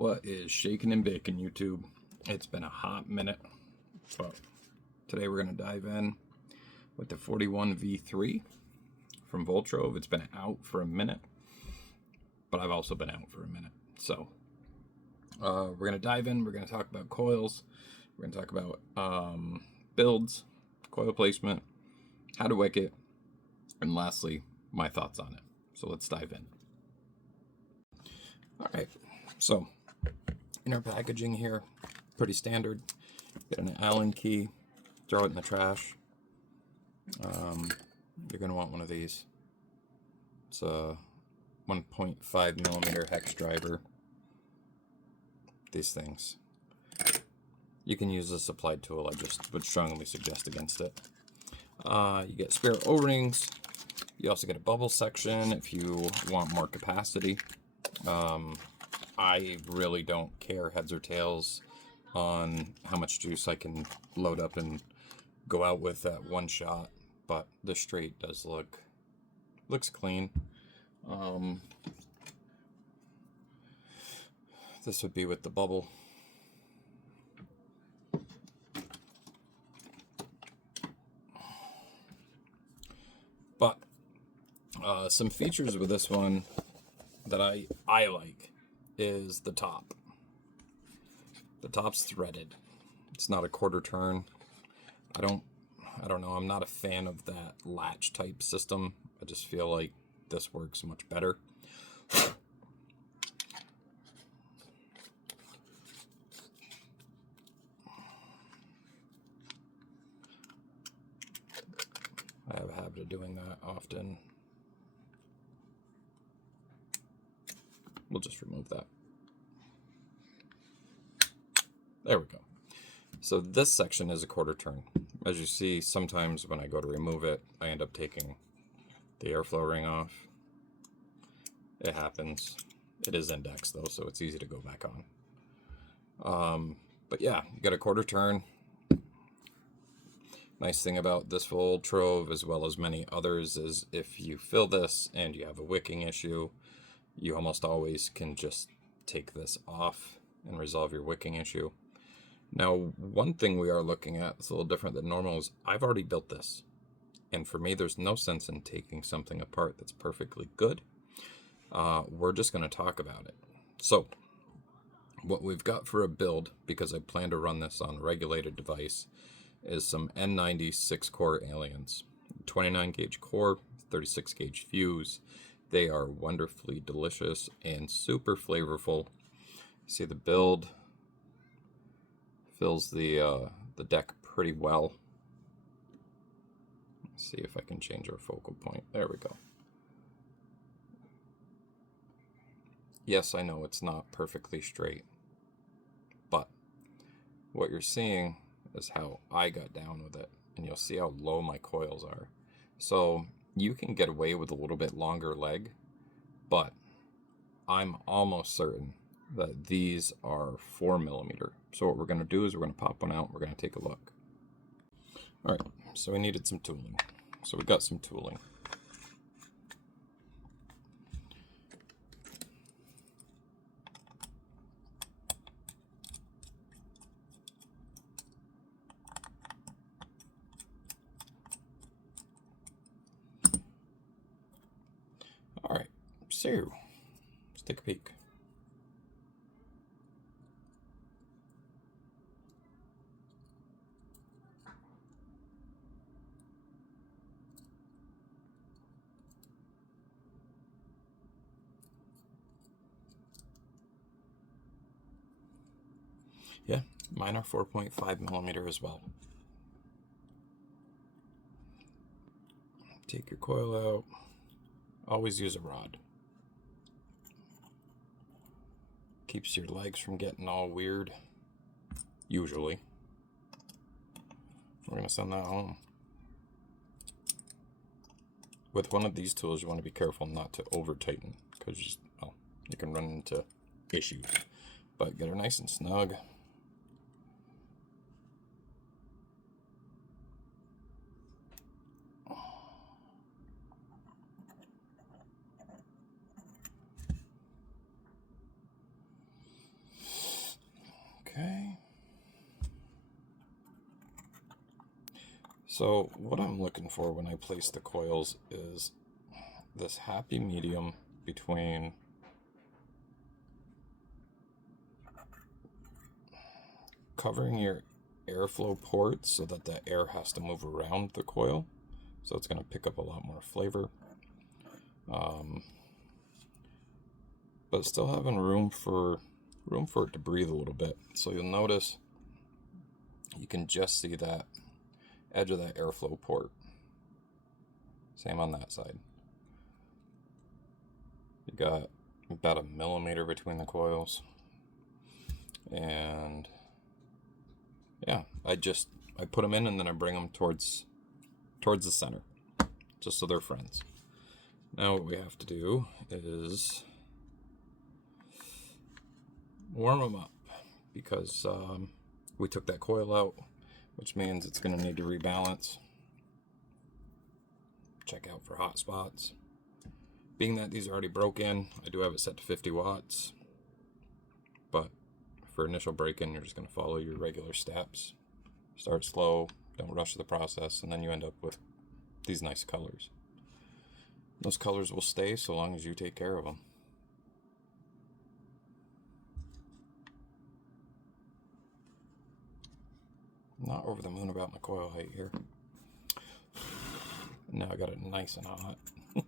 What is shaking and baking, YouTube? It's been a hot minute, but today we're going to dive in with the 41V3 from Voltrove. It's been out for a minute, but I've also been out for a minute. So we're going to dive in. We're going to talk about coils. We're going to talk about builds, coil placement, how to wick it, and lastly, my thoughts on it. So let's dive in. All right, so inner packaging here, pretty standard. Get an Allen key, throw it in the trash. You're going to want one of these. It's a 1.5 millimeter hex driver. These things. You can use a supplied tool. I just would strongly suggest against it. You get spare O-rings. You also get a bubble section if you want more capacity. I really don't care, heads or tails, on how much juice I can load up and go out with at one shot, but the straight does looks clean. This would be with the bubble. But some features with this one that I like is the top. The top's threaded. It's not a quarter turn. I don't know. I'm not a fan of that latch type system. I just feel like this works much better. I have a habit of doing that often. We'll just remove that. There we go. So this section is a quarter turn. As you see, sometimes when I go to remove it, I end up taking the airflow ring off. It happens. It is indexed though, so it's easy to go back on. But yeah, you got a quarter turn. Nice thing about this Voltrove, as well as many others, is if you fill this and you have a wicking issue, you almost always can just take this off and resolve your wicking issue. Now, one thing we are looking at that's a little different than normal is I've already built this. And for me, there's no sense in taking something apart that's perfectly good. We're just going to talk about it. So, what we've got for a build, because I plan to run this on a regulated device, is some N90 6-core aliens. 29 gauge core, 36 gauge fuse. They are wonderfully delicious and super flavorful. See, the build fills the deck pretty well. Let's see if I can change our focal point. There we go. Yes, I know it's not perfectly straight, but what you're seeing is how I got down with it, and you'll see how low my coils are. So you can get away with a little bit longer leg, but I'm almost certain that these are 4 millimeter. So what we're going to do is we're going to pop one out. We're going to take a look. All right, so we needed some tooling. So we got some tooling. All right, so let's take a peek. Yeah, mine are 4.5 millimeter as well. Take your coil out. Always use a rod. Keeps your legs from getting all weird. Usually. We're going to send that home. With one of these tools, you want to be careful not to over tighten, because you can run into issues. But get her nice and snug. So what I'm looking for when I place the coils is this happy medium between covering your airflow ports so that the air has to move around the coil, so it's going to pick up a lot more flavor, but still having room for it to breathe a little bit. So you'll notice you can just see that edge of that airflow port. Same on that side. You got about 1 millimeter between the coils, and yeah, I put them in and then I bring them towards the center, just so they're friends. Now what we have to do is warm them up, because we took that coil out, which means it's going to need to rebalance. Check out for hot spots. Being that these are already broken, I do have it set to 50 watts, but for initial break-in, you're just going to follow your regular steps. Start slow, don't rush the process, and then you end up with these nice colors. Those colors will stay so long as you take care of them. Not over the moon about my coil height here. Now I got it nice and hot. There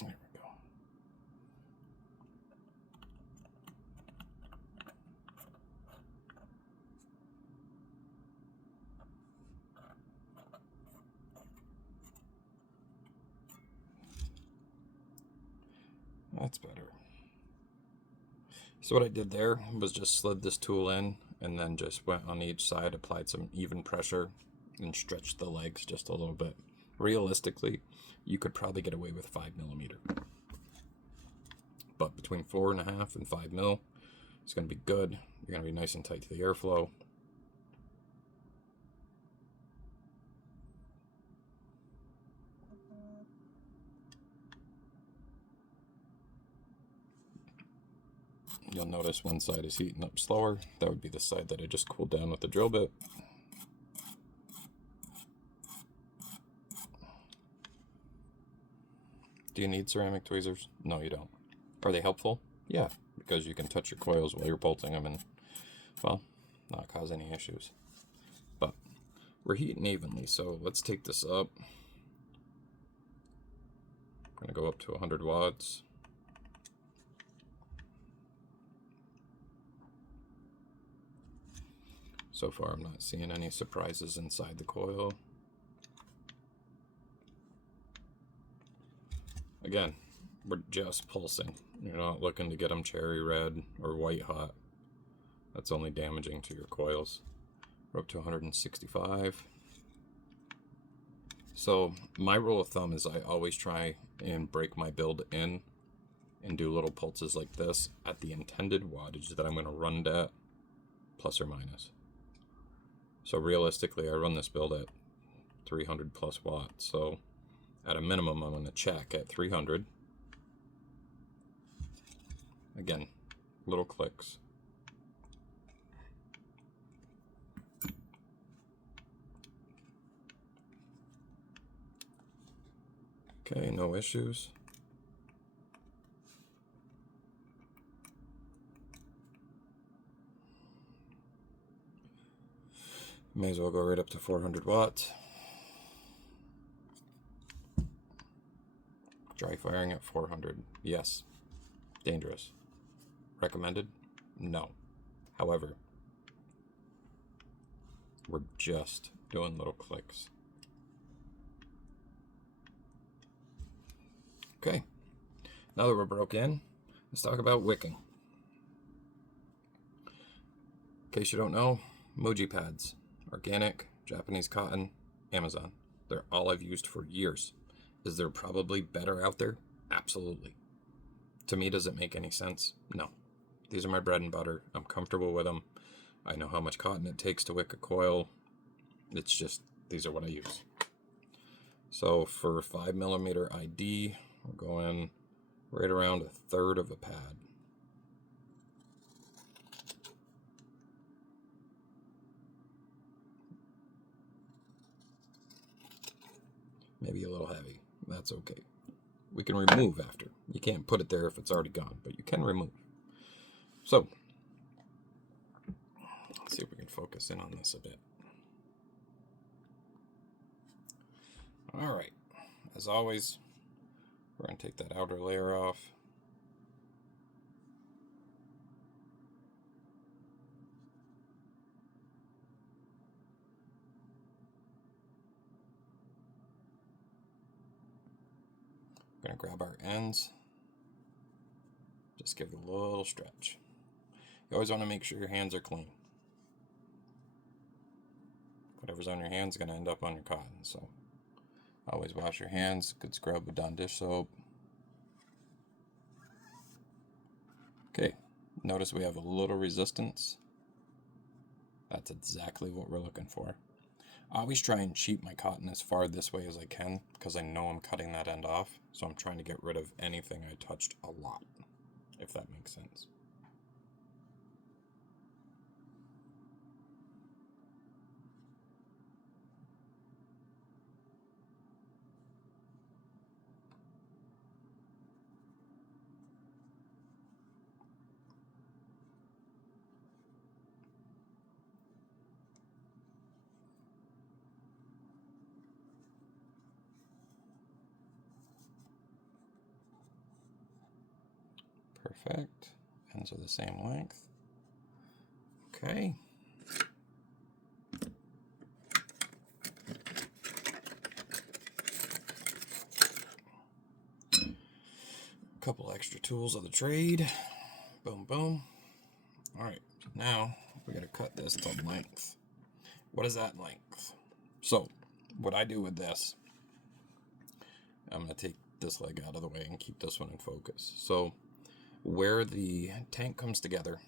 we go. That's better. So what I did there was just slid this tool in and then just went on each side, applied some even pressure, and stretched the legs just a little bit. Realistically, you could probably get away with 5 millimeter. But between 4.5 and 5 mil, it's going to be good. You're going to be nice and tight to the airflow. You'll notice one side is heating up slower. That would be the side that I just cooled down with the drill bit. Do you need ceramic tweezers? No, you don't. Are they helpful? Yeah, because you can touch your coils while you're bolting them and, well, not cause any issues. But we're heating evenly, so let's take this up. I'm going to go up to 100 watts. So far, I'm not seeing any surprises inside the coil. Again, we're just pulsing. You're not looking to get them cherry red or white hot. That's only damaging to your coils. We're up to 165. So my rule of thumb is I always try and break my build in and do little pulses like this at the intended wattage that I'm going to run it at, plus or minus. So realistically, I run this build at 300 plus watts. So at a minimum, I'm going to check at 300. Again, little clicks. Okay, no issues. May as well go right up to 400 watts. Dry firing at 400. Yes. Dangerous. Recommended? No. However, we're just doing little clicks. Okay. Now that we're broke in, let's talk about wicking. In case you don't know, Muji pads. Organic, Japanese cotton, Amazon. They're all I've used for years. Is there probably better out there? Absolutely. To me, does it make any sense? No. These are my bread and butter. I'm comfortable with them. I know how much cotton it takes to wick a coil. It's just, these are what I use. So for 5 millimeter ID, we're going right around 1/3 of a pad. Maybe a little heavy. That's okay. We can remove after. You can't put it there if it's already gone, but you can remove. So, let's see if we can focus in on this a bit. All right. As always, we're going to take that outer layer off. We're going to grab our ends. Just give it a little stretch. You always want to make sure your hands are clean. Whatever's on your hands is going to end up on your cotton. So always wash your hands. Good scrub with Dawn dish soap. Okay, notice we have a little resistance. That's exactly what we're looking for. I always try and cheat my cotton as far this way as I can because I know I'm cutting that end off. So I'm trying to get rid of anything I touched a lot, if that makes sense. Perfect. Ends are the same length. Okay. A couple extra tools of the trade. Boom, boom. All right, now we gotta cut this to length. What is that length? So, what I do with this, I'm gonna take this leg out of the way and keep this one in focus. So, where the tank comes together,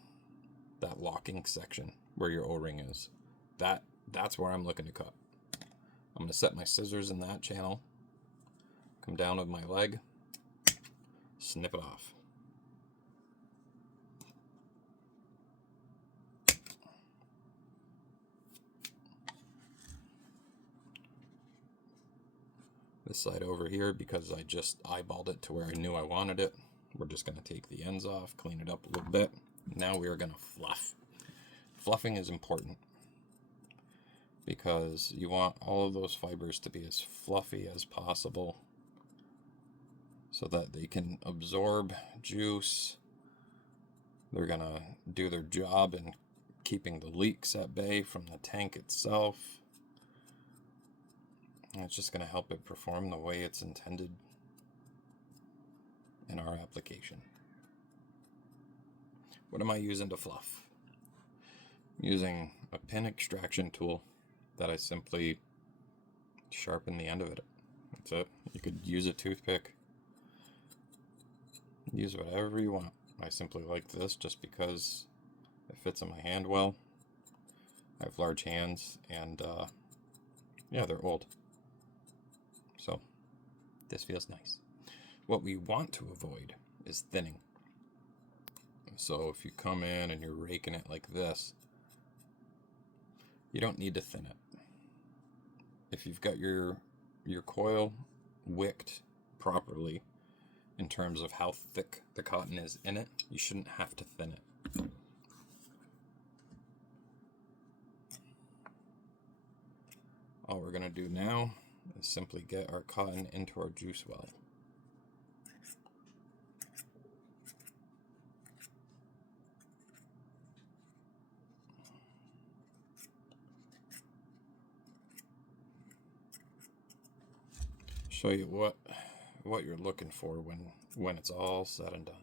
that locking section where your O-ring is, that's where I'm looking to cut. I'm going to set my scissors in that channel, come down with my leg, snip it off. This side over here, because I just eyeballed it to where I knew I wanted it, we're just going to take the ends off, clean it up a little bit. Now we are going to fluff. Fluffing is important because you want all of those fibers to be as fluffy as possible so that they can absorb juice. They're going to do their job in keeping the leaks at bay from the tank itself. And it's just going to help it perform the way it's intended in our application. What am I using to fluff? I'm using a pin extraction tool that I simply sharpen the end of it. That's it. You could use a toothpick. Use whatever you want. I simply like this just because it fits in my hand well. I have large hands and yeah, they're old. So this feels nice. What we want to avoid is thinning. So if you come in and you're raking it like this, you don't need to thin it. If you've got your coil wicked properly in terms of how thick the cotton is in it, you shouldn't have to thin it. All we're going to do now is simply get our cotton into our juice well. Show you what you're looking for when it's all said and done.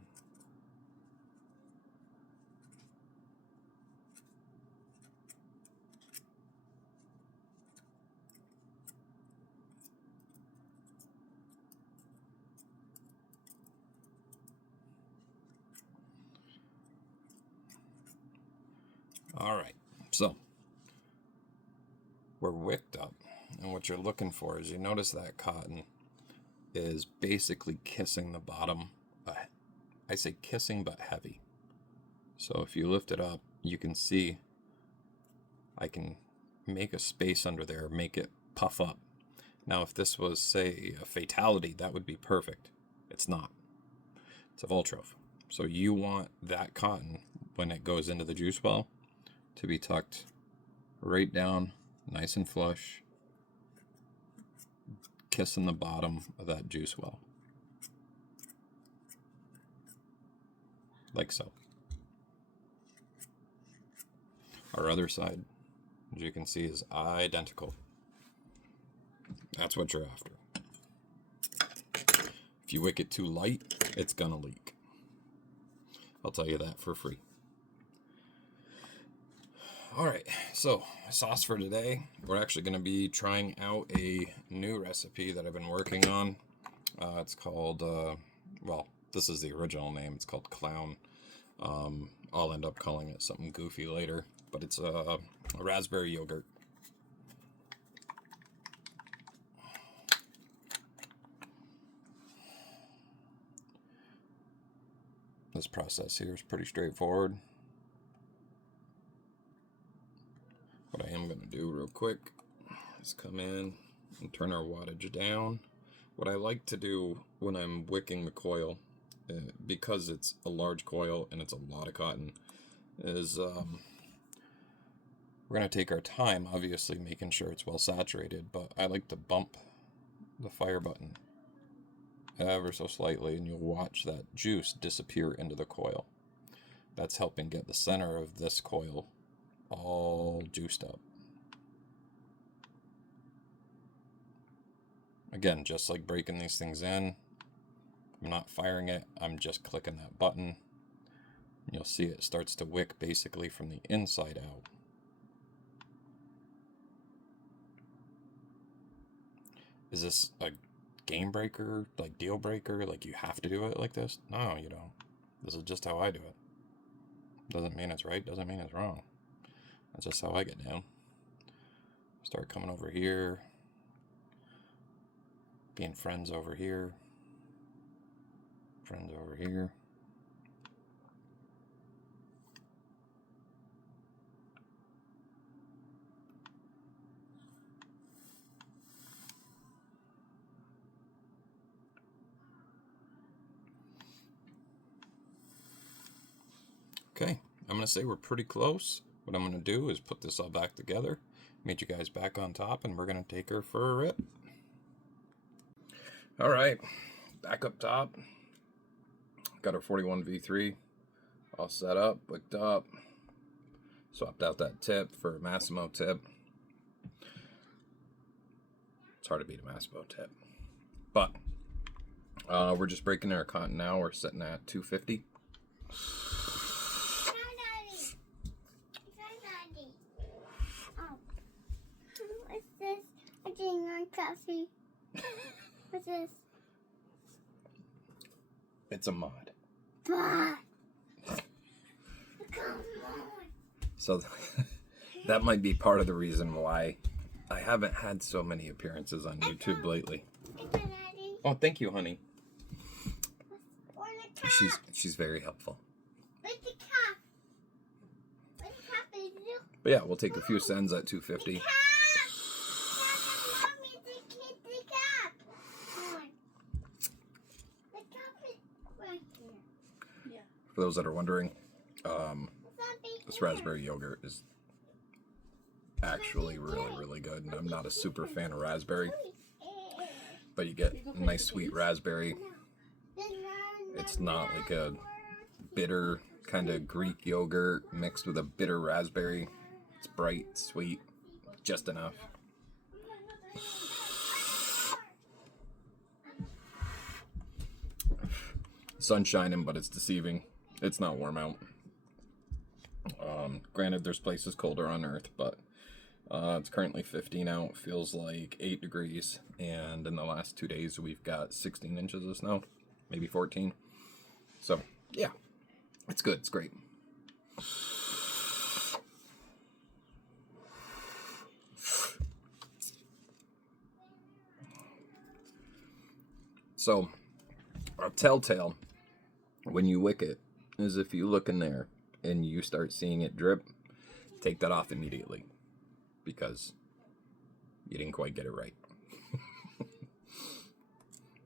All right, so we're wicked up, and what you're looking for is you notice that cotton is basically kissing the bottom a I say kissing but heavy. So if you lift it up, you can see I can make a space under there, make it puff up. Now if this was, say, a fatality, that would be perfect. It's not. It's a Voltrove. So you want that cotton, when it goes into the juice well, to be tucked right down, nice and flush, kissing the bottom of that juice well. Like so. Our other side, as you can see, is identical. That's what you're after. If you wick it too light, it's gonna leak. I'll tell you that for free. Alright, so sauce for today. We're actually going to be trying out a new recipe that I've been working on. It's called, well, this is the original name. It's called Clown. I'll end up calling it something goofy later, but it's a raspberry yogurt. This process here is pretty straightforward. What I am going to do real quick is come in and turn our wattage down. What I like to do when I'm wicking the coil, because it's a large coil and it's a lot of cotton, is we're going to take our time, obviously making sure it's well saturated, but I like to bump the fire button ever so slightly, and you'll watch that juice disappear into the coil. That's helping get the center of this coil all juiced up. Again, just like breaking these things in, I'm not firing it, I'm just clicking that button. And you'll see it starts to wick basically from the inside out. Is this a game breaker, like deal breaker, like you have to do it like this? No, you don't. This is just how I do it. Doesn't mean it's right, doesn't mean it's wrong. That's just how I get down. Start coming over here. Being friends over here. Friends over here. Okay, I'm going to say we're pretty close. What I'm going to do is put this all back together, meet you guys back on top, and we're going to take her for a rip. Alright, back up top. Got our 41 V3 all set up, wicked up. Swapped out that tip for a Massimo tip. It's hard to beat a Massimo tip. But, we're just breaking our cotton now. We're sitting at 250. Coffee. What's this? It's a mod. Come on. So that might be part of the reason why I haven't had so many appearances on YouTube lately. Oh, thank you, honey. She's very helpful. Where's the cup? Where's the cup, baby? But yeah, we'll take a few cents at 250. For those that are wondering, this raspberry yogurt is actually really, really good. And I'm not a super fan of raspberry, but you get a nice sweet raspberry. It's not like a bitter kind of Greek yogurt mixed with a bitter raspberry. It's bright, sweet, just enough. Sun's shining, but it's deceiving. It's not warm out. Granted, there's places colder on Earth, but it's currently 15 out. Feels like 8 degrees. And in the last 2 days, we've got 16 inches of snow. Maybe 14. So, yeah. It's good. It's great. So, our telltale when you wick it is if you look in there and you start seeing it drip, take that off immediately because you didn't quite get it right.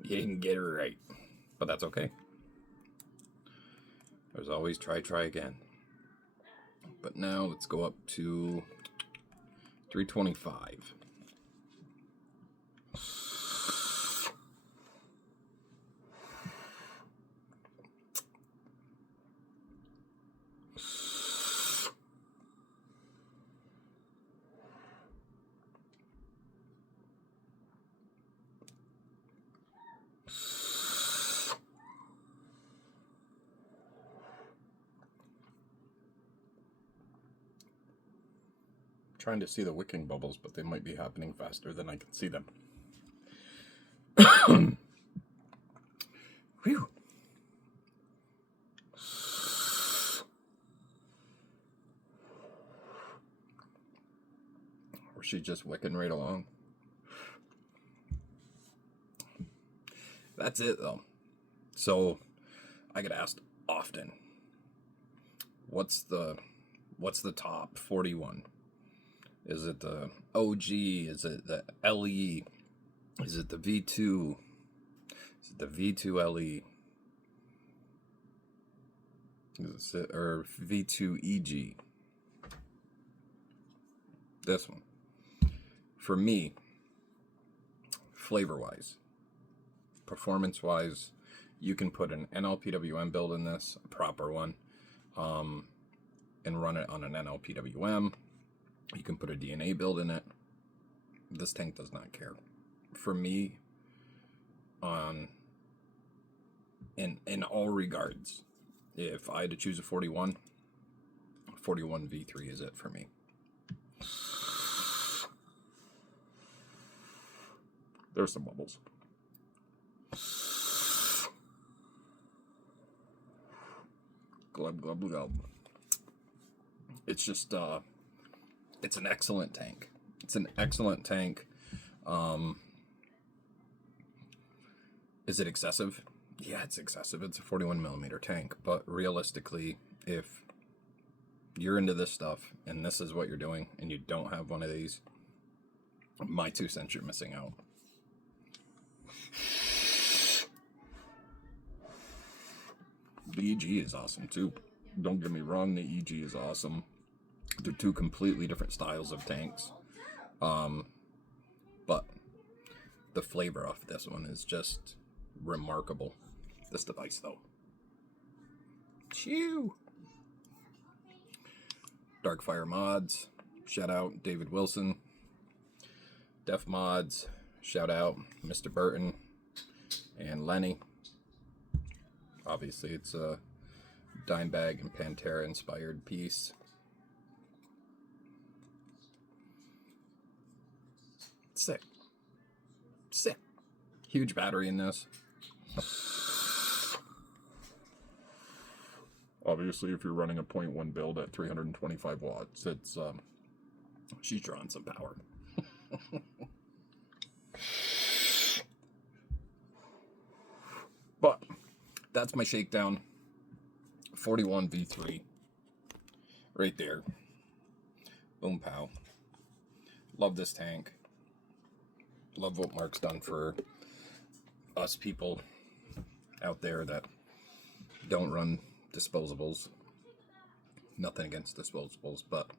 You didn't get it right, but that's okay. There's always try again. But now let's go up to 325. Trying to see the wicking bubbles, but they might be happening faster than I can see them. Whew. Or she's just wicking right along. That's it though. So I get asked often, what's the top 41? Is it the OG? Is it the LE? Is it the V2? Is it the V2 LE? Is it, or V2 EG? This one. For me, flavor-wise, performance-wise, you can put an NLPWM build in this, a proper one, and run it on an NLPWM. You can put a DNA build in it. This tank does not care. For me, in all regards, if I had to choose a 41 V3 is it for me. There's some bubbles. Glub, glub, glub. It's just, it's an excellent tank. It's an excellent tank. Is it excessive? Yeah, it's excessive. It's a 41 millimeter tank. But realistically, if you're into this stuff and this is what you're doing and you don't have one of these, my 2 cents, you're missing out. The EG is awesome too. Don't get me wrong, the EG is awesome. They're 2 completely different styles of tanks. But the flavor off this one is just remarkable. This device though. Chew! Darkfire Mods, shout out David Wilson. Def Mods, shout out Mr. Burton and Lenny. Obviously it's a Dimebag and Pantera inspired piece. Sick. Sick. Huge battery in this. Obviously, if you're running a 0.1 build at 325 watts, it's, she's drawing some power. But, that's my shakedown. 41 V3. Right there. Boom pow. Love this tank. Love what Mark's done for us people out there that don't run disposables. Nothing against disposables, but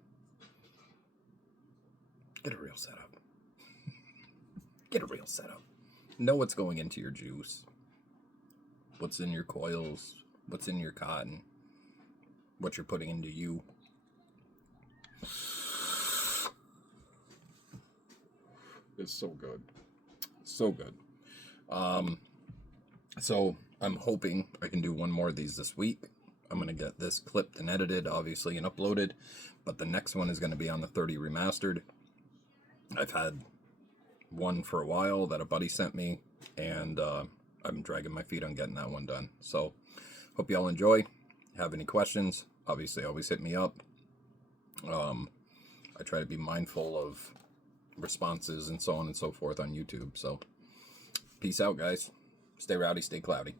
get a real setup. Get a real setup. Know what's going into your juice. What's in your coils. What's in your cotton. What you're putting into you. It's so good. So good. So I'm hoping I can do one more of these this week. I'm going to get this clipped and edited, obviously, and uploaded. But the next one is going to be on the 30 remastered. I've had one for a while that a buddy sent me, and I'm dragging my feet on getting that one done. So hope you all enjoy. Have any questions, obviously always hit me up. I try to be mindful of responses and so on and so forth on YouTube. So peace out, guys. Stay rowdy, stay cloudy.